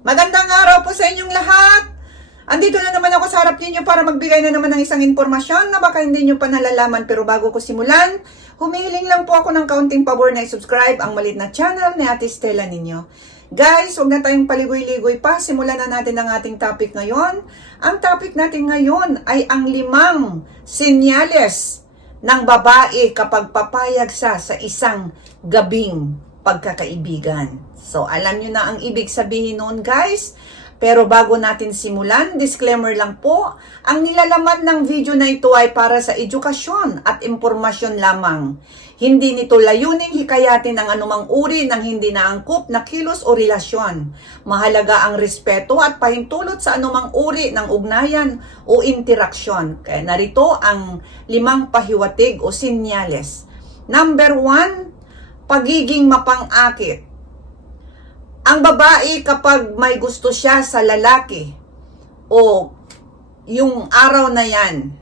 Magandang araw po sa inyong lahat! Andito na naman ako sa harap ninyo para magbigay na naman ng isang impormasyon na baka hindi nyo pa nalalaman pero bago ko simulan, humihiling lang po ako ng kaunting pabor na i-subscribe ang malit na channel ni Ate Stella ninyo. Guys, huwag na tayong paligoy-ligoy pa. Simulan na natin ang ating topic ngayon. Ang topic natin ngayon ay ang limang senyales ng babae kapag papayag siya sa isang gabing pagkakaibigan. So, alam nyo na ang ibig sabihin noon, guys. Pero bago natin simulan, disclaimer lang po, ang nilalaman ng video na ito ay para sa edukasyon at impormasyon lamang. Hindi nito layuning hikayatin ang anumang uri ng hindi naangkop na kilos o relasyon. Mahalaga ang respeto at pahintulot sa anumang uri ng ugnayan o interaksyon. Kaya narito ang limang pahiwatig o sinyales. Number one, pagiging mapang-akit. Ang babae kapag may gusto siya sa lalaki o yung araw na yan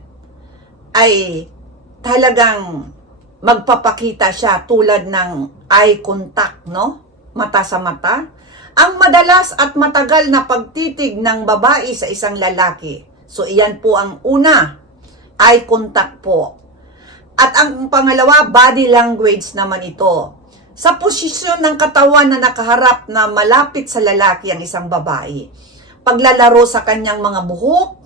ay talagang magpapakita siya tulad ng eye contact, no? Mata sa mata. Ang madalas at matagal na pagtitig ng babae sa isang lalaki. So, iyan po ang una, eye contact po. At ang pangalawa, body language naman ito. Sa posisyon ng katawan na nakaharap na malapit sa lalaki ang isang babae. Paglalaro sa kanyang mga buhok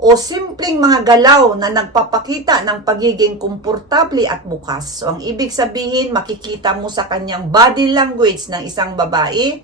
o simpleng mga galaw na nagpapakita ng pagiging komportable at bukas. So ang ibig sabihin, makikita mo sa kanyang body language ng isang babae,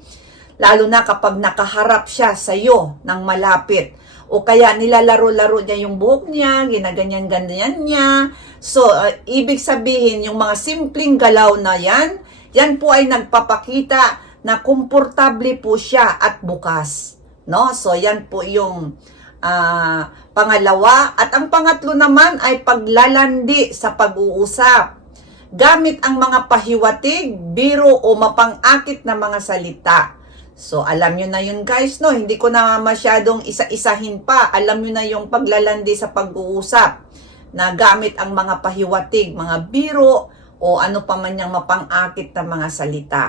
lalo na kapag nakaharap siya sa iyo ng malapit o kaya nilalaro-laro niya yung buhok niya, ginaganyan-ganyan niya. So, uh, ibig sabihin, yung mga simpleng galaw na yan, yan po ay nagpapakita na komportable po siya at bukas. No? So, yan po yung ah, pangalawa. At ang pangatlo naman ay paglalandi sa pag-uusap. Gamit ang mga pahiwatig, biro o mapang-akit na mga salita. So, alam nyo na yun guys, no? Hindi ko na masyadong isa-isahin pa. Alam nyo na yung paglalandi sa pag-uusap na gamit ang mga pahiwatig, mga biro o ano pa man yung mapang-akit na mga salita.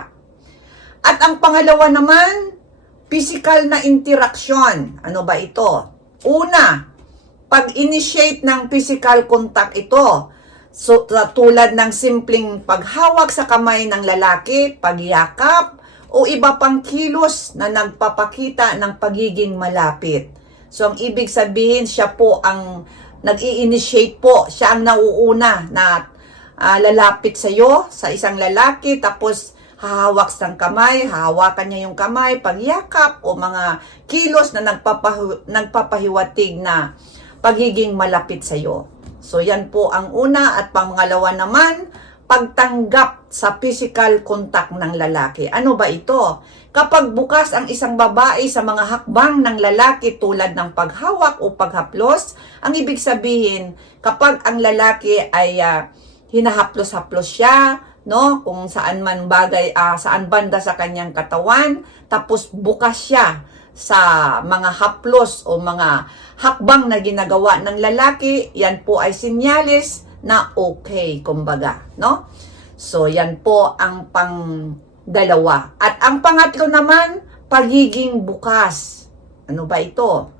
At ang pangalawa naman, physical na interaction. Ano ba ito? Una, pag-initiate ng physical contact ito. So, tulad ng simpleng paghawak sa kamay ng lalaki, pagyakap, o iba pang kilos na nagpapakita ng pagiging malapit. So, ang ibig sabihin, siya po ang nag-i-initiate po. Siya ang nauuna na ah, lalapit sa iyo, sa isang lalaki, tapos hahawak ng kamay, hahawakan niya yung kamay, pagyakap o mga kilos na nagpapahu- nagpapahiwatig na pagiging malapit sa iyo. So yan po ang una at pangalawa naman, pagtanggap sa physical contact ng lalaki. Ano ba ito? Kapag bukas ang isang babae sa mga hakbang ng lalaki tulad ng paghawak o paghaplos, ang ibig sabihin, kapag ang lalaki ay ah, hinahaplos-haplos siya, no? Kung saan man bagay, ah, saan banda sa kanyang katawan, tapos bukas siya sa mga haplos o mga hakbang na ginagawa ng lalaki, yan po ay sinyales na okay, kumbaga, no? So, yan po ang pang dalawa. At ang pangatlo naman, pagiging bukas. Ano ba ito?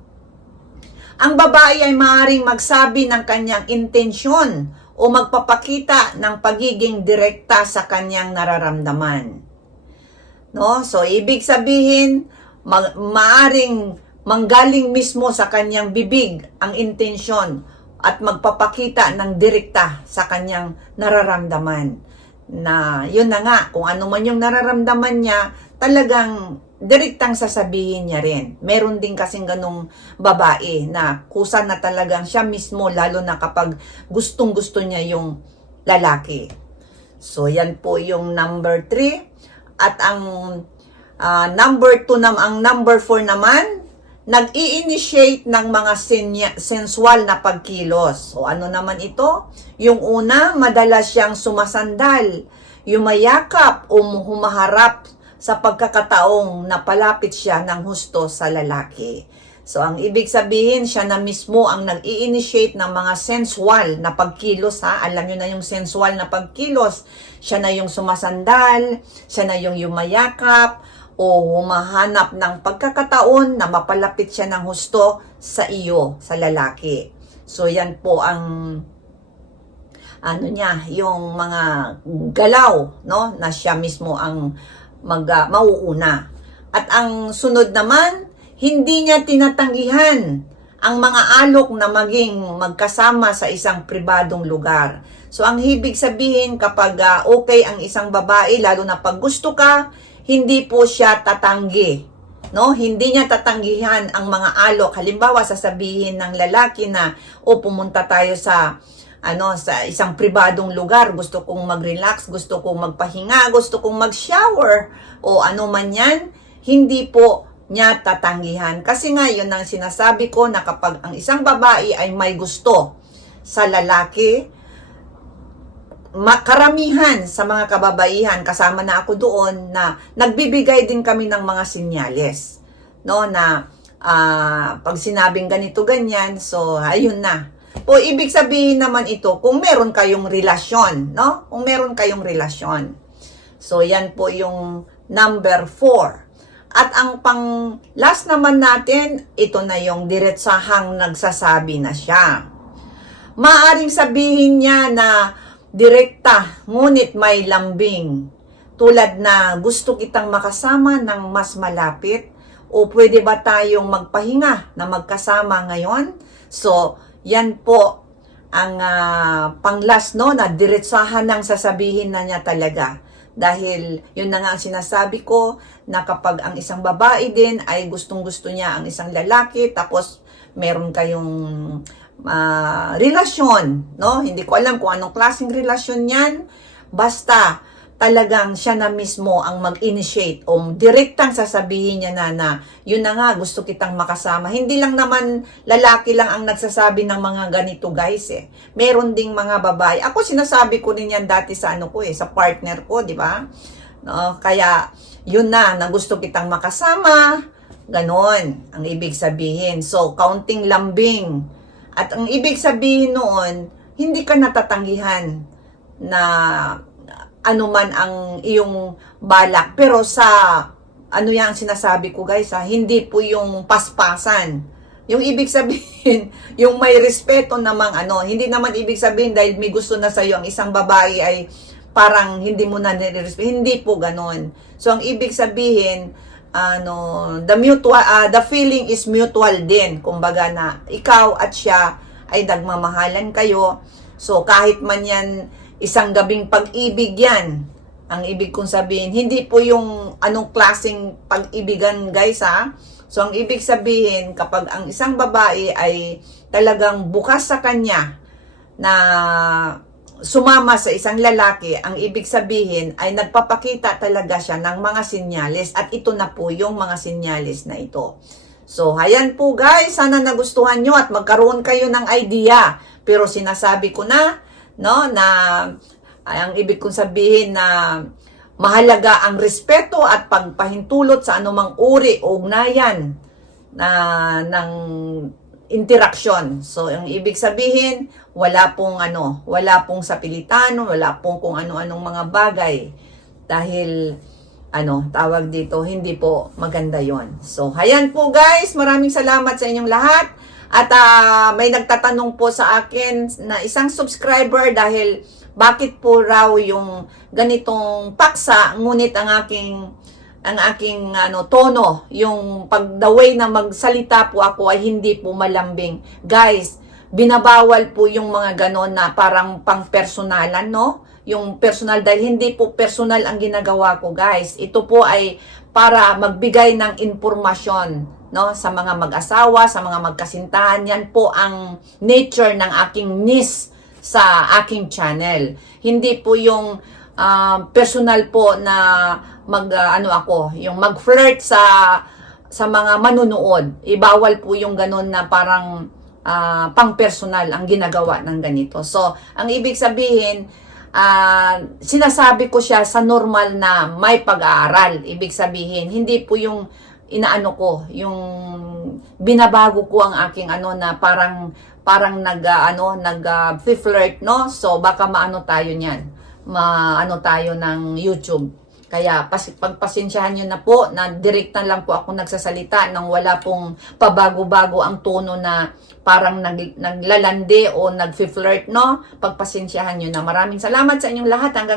Ang babae ay maaaring magsabi ng kanyang intensyon o magpapakita ng pagiging direkta sa kanyang nararamdaman. No? So, ibig sabihin, ma- maaring manggaling mismo sa kanyang bibig ang intensyon at magpapakita ng direkta sa kanyang nararamdaman. Na yun na nga, kung ano man yung nararamdaman niya, talagang direktang sasabihin niya rin. Meron din kasing ganong babae na kusa na talagang siya mismo, lalo na kapag gustong gusto niya yung lalaki. So, yan po yung number 3. At ang ah, number 2 nam ang number 4 naman, nag-i-initiate ng mga senya- sensual na pagkilos. O ano naman ito? Yung una, madalas siyang sumasandal, yumayakap o humaharap sa pagkakataong napalapit siya ng husto sa lalaki. So, ang ibig sabihin, siya na mismo ang nag-i-initiate ng mga sensual na pagkilos, ha? Alam nyo na yung sensual na pagkilos. Siya na yung sumasandal, siya na yung yumayakap, o humahanap ng pagkakataon na mapalapit siya ng husto sa iyo, sa lalaki. So yan po ang ano niya, yung mga galaw, no, na siya mismo ang mag, ah, mauuna. At ang sunod naman, hindi niya tinatanggihan ang mga alok na maging magkasama sa isang pribadong lugar. So ang ibig sabihin kapag ah, okay ang isang babae, lalo na pag gusto ka, hindi po siya tatanggi. No, hindi niya tatanggihan ang mga alok. Halimbawa, sasabihin ng lalaki na o pumunta tayo sa ano sa isang pribadong lugar, gusto kong mag-relax, gusto kong magpahinga, gusto kong mag-shower o ano man 'yan, hindi po niya tatanggihan. Kasi nga yun ang sinasabi ko na kapag ang isang babae ay may gusto sa lalaki, makaramihan sa mga kababaihan, kasama na ako doon, na nagbibigay din kami ng mga sinyales. No, na ah, pag sinabing ganito, ganyan, so ayun na. Po, ibig sabihin naman ito, kung meron kayong relasyon, no? Kung meron kayong relasyon. So, yan po yung number four. At ang pang last naman natin, ito na yung diretsahang nagsasabi na siya. Maaring sabihin niya na direkta, ngunit may lambing. Tulad na gusto kitang makasama ng mas malapit o pwede ba tayong magpahinga na magkasama ngayon? So, yan po ang uh, panglas no na diretsahan ng sasabihin na niya talaga. Dahil yun na nga ang sinasabi ko na kapag ang isang babae din ay gustong-gusto niya ang isang lalaki tapos meron kayong uh, relasyon, no? Hindi ko alam kung anong klaseng relasyon 'yan. Basta talagang siya na mismo ang mag-initiate o direktang sasabihin niya na na yun na nga gusto kitang makasama. Hindi lang naman lalaki lang ang nagsasabi ng mga ganito guys eh. Meron ding mga babae. Ako sinasabi ko din yan dati sa ano ko eh, sa partner ko, di ba? No, kaya yun na, na gusto kitang makasama. Ganon ang ibig sabihin. So, counting lambing. At ang ibig sabihin noon, hindi ka natatanggihan na ano man ang iyong balak. Pero sa, ano yan sinasabi ko guys ha, hindi po yung paspasan. Yung ibig sabihin, yung may respeto namang ano, hindi naman ibig sabihin dahil may gusto na sa'yo ang isang babae ay parang hindi mo na nire-respeto. Hindi po ganon. So, ang ibig sabihin, ano, the mutual, uh, the feeling is mutual din. Kumbaga na, ikaw at siya ay nagmamahalan kayo. So, kahit man yan, isang gabing pag-ibig yan. Ang ibig kong sabihin, hindi po yung anong klaseng pag-ibigan guys ha. So ang ibig sabihin, kapag ang isang babae ay talagang bukas sa kanya na sumama sa isang lalaki, ang ibig sabihin ay nagpapakita talaga siya ng mga sinyales at ito na po yung mga sinyales na ito. So, ayan po guys, sana nagustuhan nyo at magkaroon kayo ng idea. Pero sinasabi ko na, no, na ang ibig kong sabihin na mahalaga ang respeto at pagpahintulot sa anumang uri o ugnayan na ng interaksyon. So, ang ibig sabihin, wala pong ano, wala pong sapilitan, wala pong kung ano-anong mga bagay. Dahil, ano, tawag dito, hindi po maganda yon So, hayan po guys, maraming salamat sa inyong lahat. At uh, may nagtatanong po sa akin na isang subscriber dahil bakit po raw yung ganitong paksa ngunit ang aking ang aking ano tono yung pag the way na magsalita po ako ay hindi po malambing. Guys binabawal po yung mga ganon na parang pang personalan no? Yung personal dahil hindi po personal ang ginagawa ko guys. Ito po ay para magbigay ng impormasyon no sa mga mag-asawa, sa mga magkasintahan. Yan po ang nature ng aking niche sa aking channel. Hindi po yung uh, personal po na mag uh, ano ako, yung mag-flirt sa sa mga manunood. Ibawal po yung ganun na parang uh, pang-personal ang ginagawa ng ganito. So, ang ibig sabihin, uh, sinasabi ko siya sa normal na may pag-aaral. Ibig sabihin, hindi po yung inaano ko, yung binabago ko ang aking ano na parang parang nag uh, ano nag uh, flirt no so baka maano tayo niyan maano tayo ng YouTube Kaya pas, pagpasensyahan nyo na po na direct na lang po ako nagsasalita nang wala pong pabago-bago ang tono na parang nag, naglalandi o nag-flirt, no? Pagpasensyahan nyo na. Maraming salamat sa inyong lahat. Hanggang